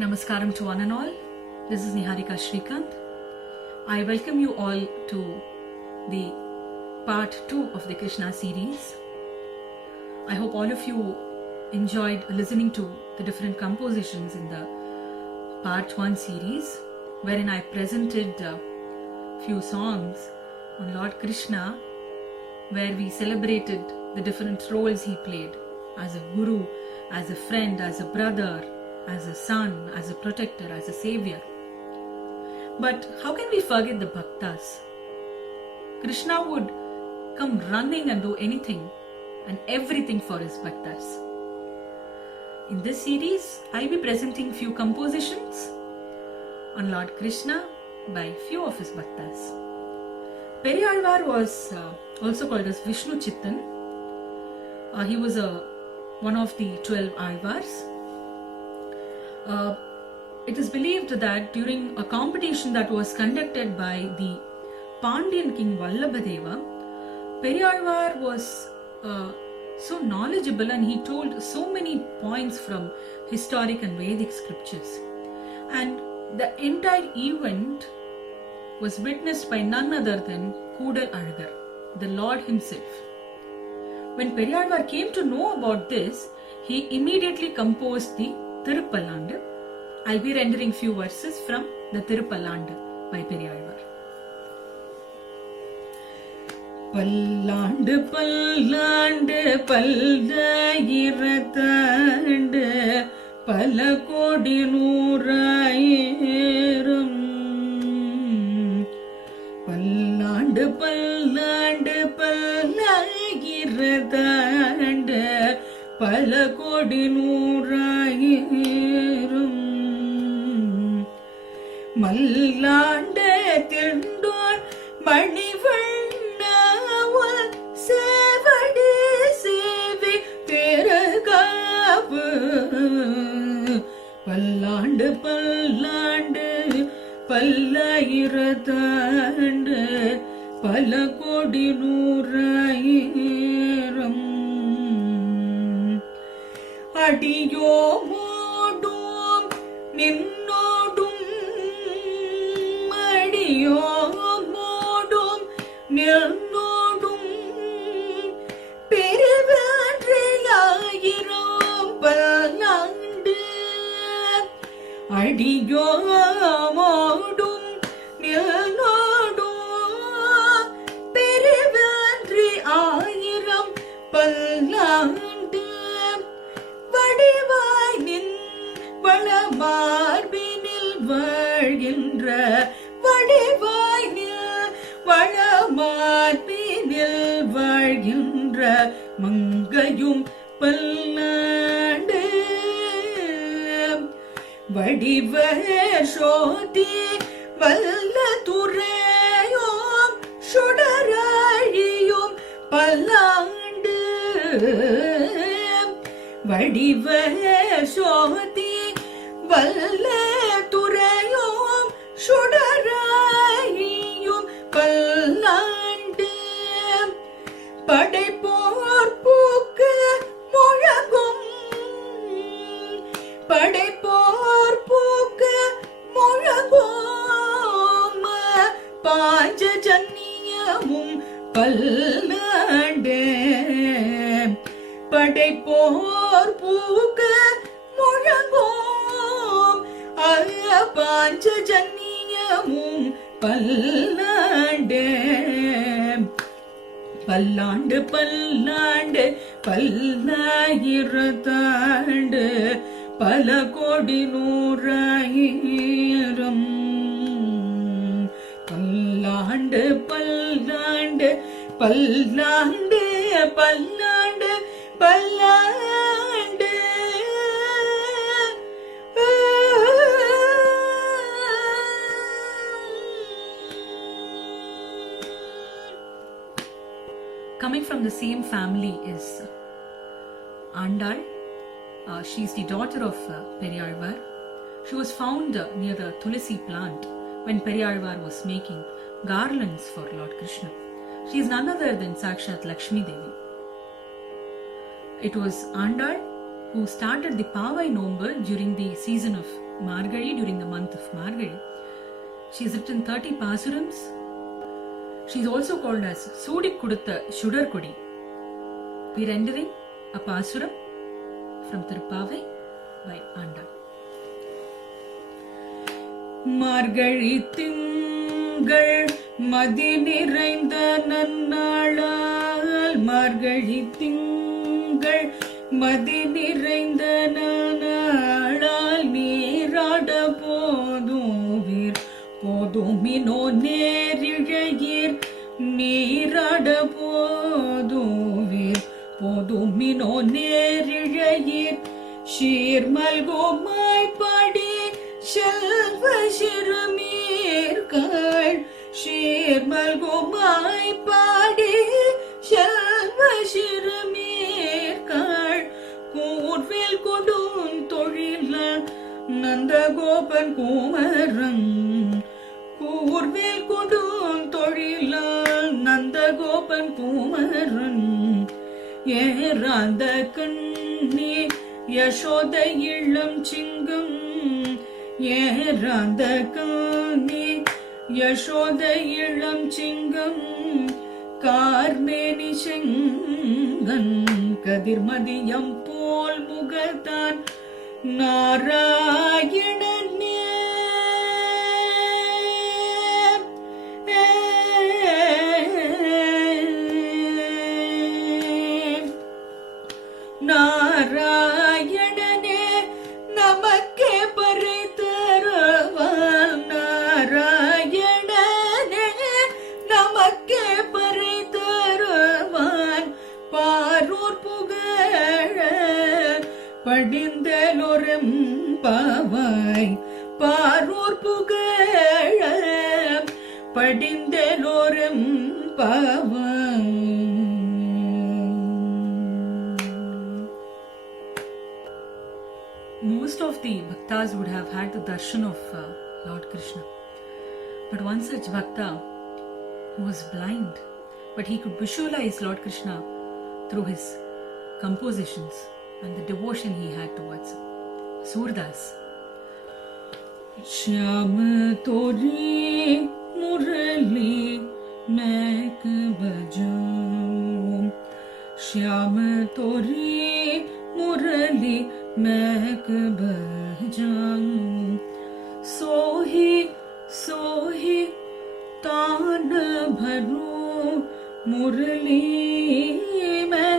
Namaskaram to one and all. This is Niharika Shrikant. I welcome you all to the part 2 of the Krishna series. I hope all of you enjoyed listening to the different compositions in the part 1 series, wherein I presented a few songs on Lord Krishna, where we celebrated the different roles he played as a guru, as a friend, as a brother, as a son, as a protector, as a savior. But how can we forget the bhaktas? Krishna would come running and do anything and everything for his bhaktas. In this series, I'll be presenting few compositions on Lord Krishna by few of his bhaktas. Periyalvar was also called as Vishnu Chittan. He was one of the 12 Alvars. It is believed that during a competition that was conducted by the Pandyan king Vallabhadeva, Periyalvar was so knowledgeable and he told so many points from historic and Vedic scriptures. And the entire event was witnessed by none other than Kudal Azhagar, the Lord himself. When Periyalvar came to know about this, he immediately composed the Tirupallandu. I'll be rendering few verses from the Tirupallandu by Periyalvar. பல்லாண்டு பல்லாண்டு பல்லாயிரத்தாண்டு பல கோடி நூறாயிரம் பல்லாண்டு பல்லாண்டு பல்லாயிரத்தாண்டு பல கோடி நூறாயிரம் மல்லாண்ட திண்டோர் மணிவண்ணாவல் சேவடி சேவி பெருகாவு பல்லாண்டு பல்லாண்டு பல்லாயிரத்தாண்டு பல கோடி நூறாயிரம் அடியோமோடும் நின்னோடும் அடியோமோடும் நின்னோடும் பெருவாற்றிலாயிரம் பல்லாண்டு அடியோமோடும் நின்னோடும் பெருவாற்றி ஆயிரம் பல்லாண்டு வடிவாய் நின் வளமார்பினில் வாழ்கின்ற வடிவாய் நில் வளமார்பினில் வாழ்கின்ற மங்கையும் பல்லாண்டு வடிவ சோதி வல்ல துறையோம் சுடராழியும் பல்லாண்டு வடிவ சோதி வல்ல துறையோம் சுடராழியும் பல்லாண்டு படைப்போர் பூக்கு முழகும் படைப்போர் பூக்கு முழகும் பாஞ்சஜன்யமும் பல்லாண்டு படைப்போர் பூக்க முழங்கும் பாஞ்சஜன்யமும் பல்லாண்டு பல்லாண்டு பல்லாண்டு பல்லாயிரத்தாண்டு பல கோடி நூறாயிரம் பல்லாண்டு பல்லாண்டு பல்லாண்டு பல்லாண்டு பல்லாண்டு Coming from the same family is Andal. She is the daughter of Periyalvar. She was found near the Tulasi plant when Periyalvar was making garlands for Lord Krishna. She is none other than Sakshat Lakshmi Devi. It was Andal who started the Pavai Nombu during the season of Margazhi, during the month of Margazhi. She's written 30 Pasurams. She's also called as Sudik Kudutha Shudarkudi. We're rendering a Pasuram from Tirupavai by Andal. மார்கழி திங்கள் மதி நிறைந்த நன்னாளால் மார்கழி திங்கள் மதி நிறைந்த நன்னாளால் நீராட போதுவீர் போதுமினோ நேரிழையீர் நீராட போதுவீர் போதுமினோ நேரிழையீர் ஷீர்மல்குமாய் பாடி செல்வ சிறுமீர்கள் ஷீர்மல்குமாய் பாடி செல்வ சிறுமீர்கள் கூர்வேல் கொடும் தொழில நந்தகோபன் குமரன் கூர்வேல் கொடும் தொழில நந்தகோபன் குமரன் ஏறாந்த கண்ணி யசோத இளம் சிங்கம் ஏறாந்த கண்ணி யசோத இளம் சிங்கம் கார்மேனி செங்கன் கதிர்மதியம் போல் முகத்தான் நாராயணனே நாராயணனே நமக்கே பறை தருவான் நாராயணனே நமக்கே பறை தருவான் பாரூர் புகழ படிந்தலொரும் பாவாய் பாரூர் புகழ படிந்தலொரும் பாவாய். Most of the bhaktas would have had the darshan of Lord Krishna. But one such bhakta was blind, but he could visualize Lord Krishna through his compositions and the devotion he had towards him. Surdas. Shyam तोरी मुरली मैं बजाऊं श्याम तोरी मुरली मैं बजाऊं सोही सोही तान भरूं मुरली मैं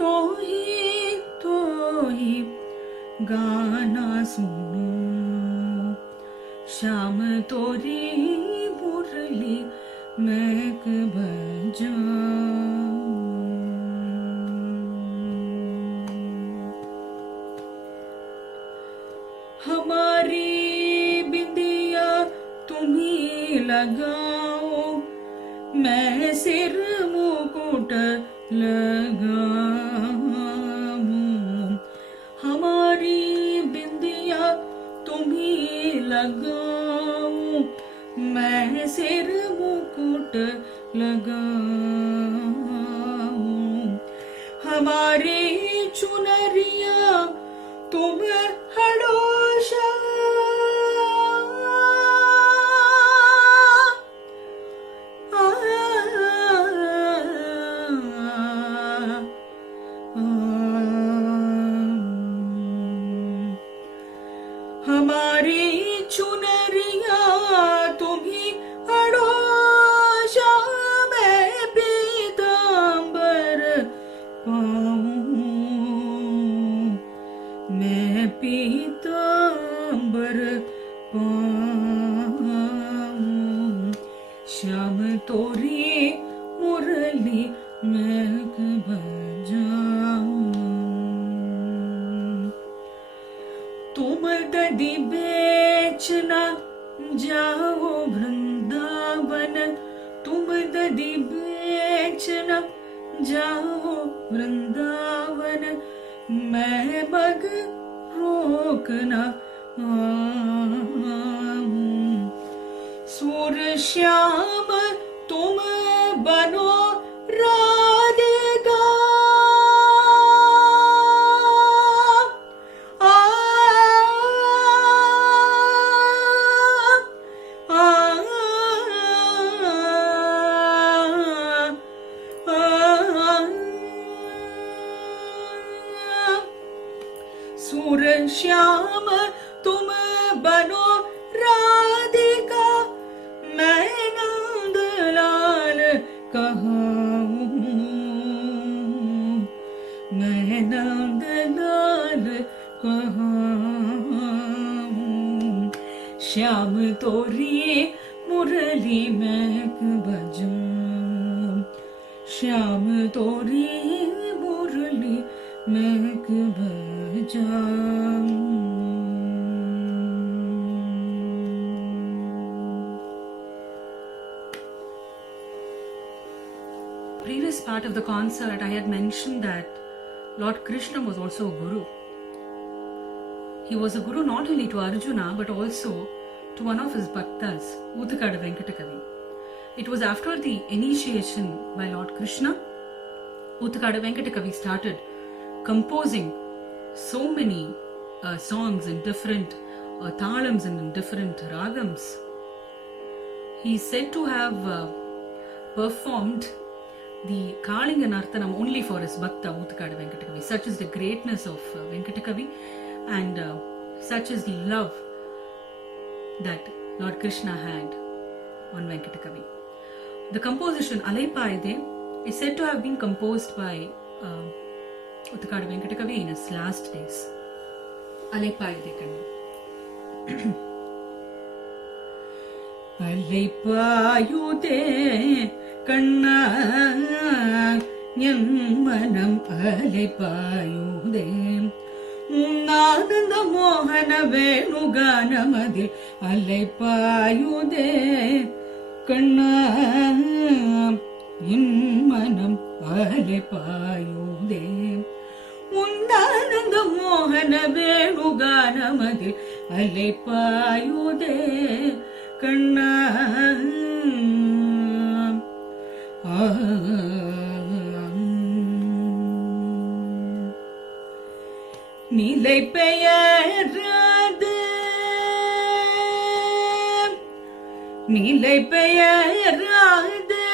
तो ही गाना सुनूं श्याम तोरी मुरली मैं बजाऊं. हमारी बिंदिया तुम्ही लगाओ मैं सिर मुकुट लगाऊं हमारी बिंदिया तुम्ही लगाऊं मैं सिर मुकुट लगाऊं हमारी चुनरिया तुम हड़ोशा हमारी चुनरिया तुम्ही अड़ोशा मैं पीतांबर पाऊं मैं पीतांबर पाऊं श्याम तोरी मुरली मैं बजाऊं तुम ददी बेचना जाओ वृंदावन तुम ददी बेचना जाओ वृंदावन मैं मग रोकना सूर श्याम तुम बनो राधिका श्याम तुम बनो राधिका, मैं नंदलाल कहाऊं, मैं नंदलाल कहाऊं। श्याम तोरी मुरली मैं बजाऊं, श्याम तोरी मुरली मैं बजाऊं। Previous part of the concert, I had mentioned that Lord Krishna was also a guru. He was a guru not only to Arjuna but also to one of his bhaktas, Uthakada Venkatakavi. It was after the initiation by Lord Krishna, Uthakada Venkatakavi started composing so many songs in different thalams and in different ragams. He is said to have performed the Kalinga Nartanam only for his bhakta Uthakada Venkatakavi. Such is the greatness of Venkatakavi and such is the love that Lord Krishna had on Venkatakavi. The composition Alaipaide is said to have been composed by Uthakada Venkatakavi in his last days. Alaipaide Kanni. Alaipayuthey கண்ணா என் மனம் அலைப்பாயுதே, ஆனந்த மோகன வேணுகானமதில் அலைப்பாயுதே கண்ணா என் மனம் அலைப்பாயுதே, உன்னானந்த மோகன வேணுகானமதில் அலைப்பாயுதே கண்ணா. நிலை பெயராது நிலை பெயராது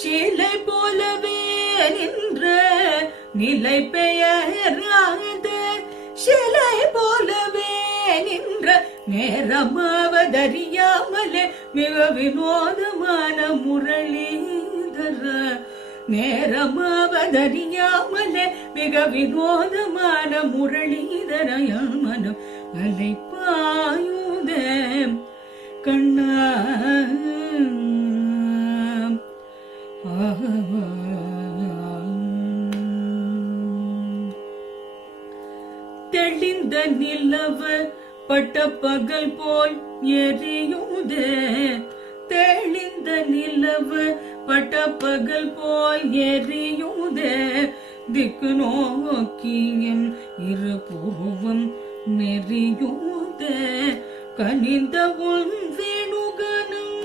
சிலை போலவே நின்ற, நிலை பெயராது சிலை போலவே நின்ற, நேரமாவதறியாமலே மிக வினோதமான முரளிதர, நேரமாவதறியாமலே மிக வினோதமான முரளிதர, மனம் அலைப்பாயுதே கண்ணா. தெளிந்த நிலவு பட்ட பகல் போல் எரியுதே, தெளிந்த நிலவு பட்ட பகல் போல் எரியுதே, திக்கு நோக்கி என் இரு பூவும் நெறியுதே, கனிந்த உன் வேணுகனம்,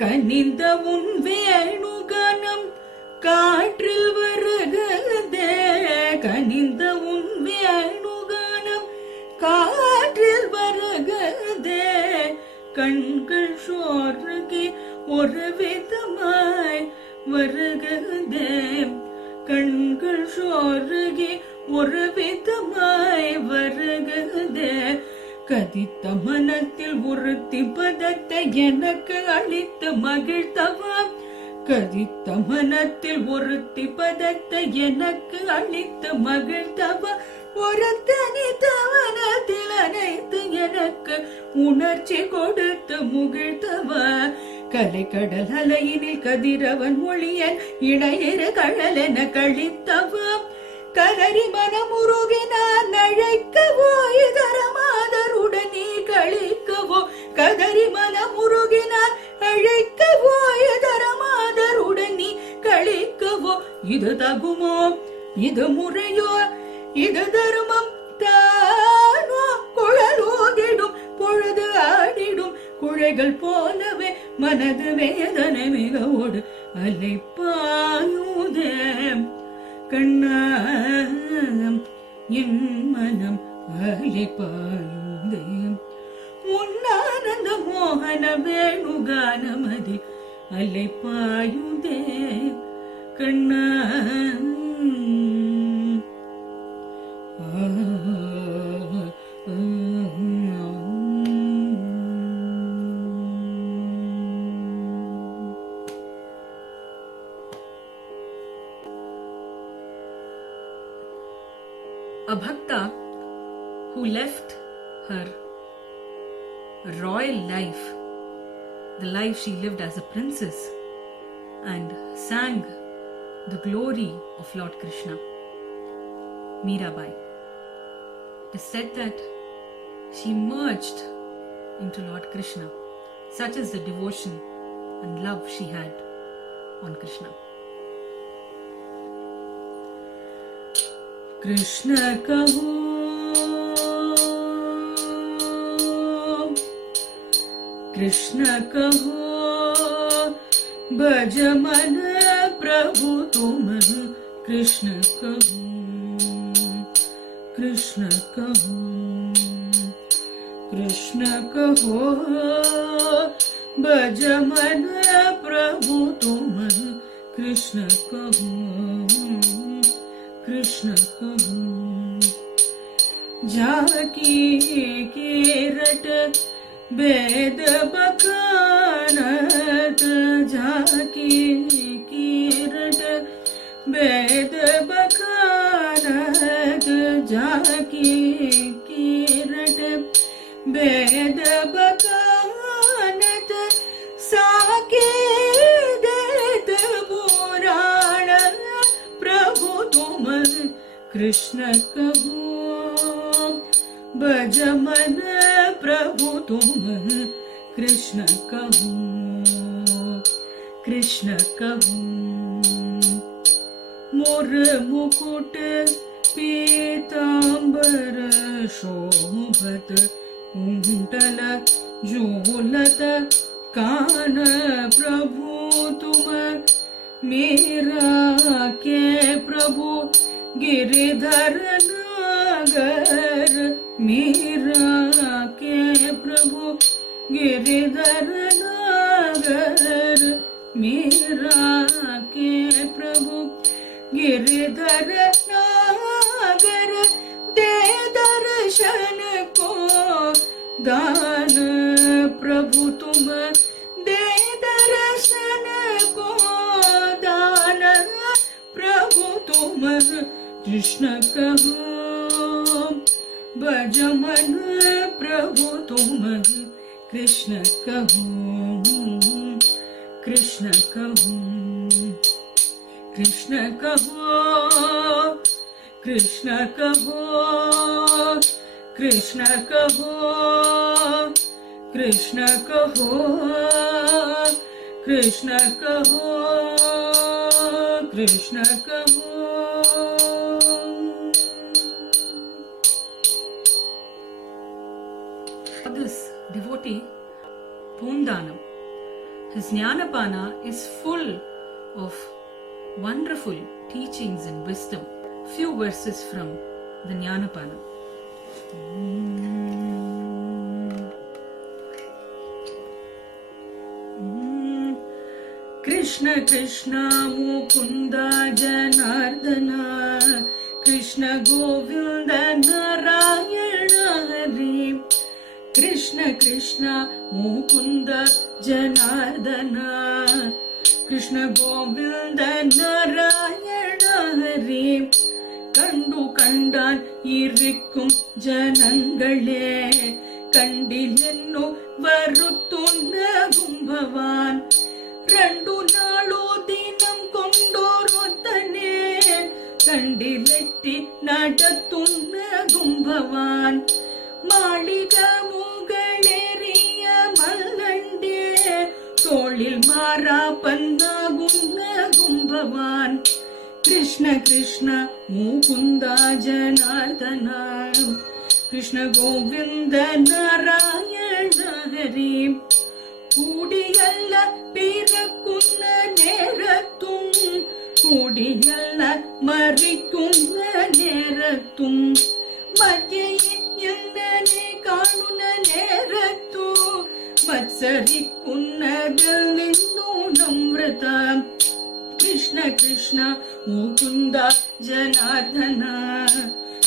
கனிந்த உன் வேணுகனம் காற்றில் வருகதே, கனிந்த உன் வேணுகானம் காற்றில் வருகதே, கண்கள் சோறுகி ஒரு விதமாய் வருகதே, கண்கள் சோறுகி ஒரு விதமாய் வருகதே, கதித்த மனத்தில் ஒருத்தி பதத்தை எனக்கு அளித்து மகிழ்த்தவா, கதித்த மனத்தில் ஒருத்தி பதத்தை எனக்கு அளித்து மகிழ்த்தவா, ஒரு தனி தவனத்தில் அனைத்து எனக்கு உணர்ச்சி கொடுத்து முகிழ்த்தவா, கலை கடல் அலையினில் கதிரவன் ஒளியன் இடையிறு கழலென கழித்தவா, கதறி மனமுருகினான் அழைக்கவோ இதர மாதருடன் நீ கழிக்கவோ, கதறி மனமுருகினான் அழைக்கவோ இதர மாதருடன் நீ கழிக்கவோ, இது தகுமோ இது முறையோ இது தர்மம் தானோ, குழலோகிடும் பொழுது ஆடிடும் குழைகள் போலவே மனது வேதனை மிகவோடு அலைப்பாயுதே கண்ணா, என் மனம் அலைப்பாயுதே, உன்னானந்த மோகன வேணுகானமதி அலைப்பாயுதே கண்ணா. A bhakta who left her royal life, the life she lived as a princess, and sang the glory of Lord Krishna, Mirabai. It is said that she merged into Lord Krishna. Such is the devotion and love she had on Krishna. Krishna कहो कृष्ण कहो भज मन प्रभु तुम कृष्ण कहो कृष्ण कहो कृष्ण कहो भज मन प्रभु तुम कृष्ण कहो कृष्ण कहूँ जाकी केरट वेद बखानत जाकी केरट वेद बखानत जाकी केरट वेद बखानत साके देत पुराण प्रभु तुम कृष्ण कहो भज मन प्रभु तुम कृष्ण कहो कृष्ण कहो मोर मुकुट पीतांबर शोभत कुंडल झूलत कान प्रभु तुम मेरा के प्रभु गिरिधर नागर मेरा के प्रभु गिरिधर नागर मेरा के प्रभु गिरिधर नागर दे दर्शन को दान प्रभु तुम दे दर्शन को दान प्रभु तुम कृष्ण कहो भज मन प्रभु तुम कृष्ण कहो कृष्ण कहो कृष्ण कहो कृष्ण कहो कृष्ण कहो कृष्ण कहो कृष्ण कहो कृष्ण कहो This devotee, Poondanam, his Jnanapana is full of wonderful teachings and wisdom. Few verses from the Jnanapana. Krishna Krishna Mukund जनार्दना Krishna Govind Narayan Hari Krishna Krishna Mukund जनार्दना Krishna Govind Narayan Hari கண்டு கண்டான் இருக்கும் ஜனங்களே கண்டிலென்னோ வருத்துண்ணகும் பவான் ரெண்டு நாளோ தினம் கொண்டோரொத்தனே கண்டிலெட்டி நடத்துண்ணகும் பவான் மாளிக முகளேறிய மல்லண்டே தோளில் மாறா பந்தாகுண்ணகும் பவான் कृष्ण कृष्ण मुकुंद जनार्दन कृष्ण गोविंद नारायण हरि കൂടിയല്ല പിറക്കുന്ന നേരത്തും കൂടിയല്ല മരിക്കുന്ന നേരത്തും മധ്യയിൽ എന്നെ കാണുന്ന നേരത്തു മത്സരിക്കുന്നതിൽ നിന്നു നമ്രത कृष्ण कृष्ण मुकुंद जनार्दन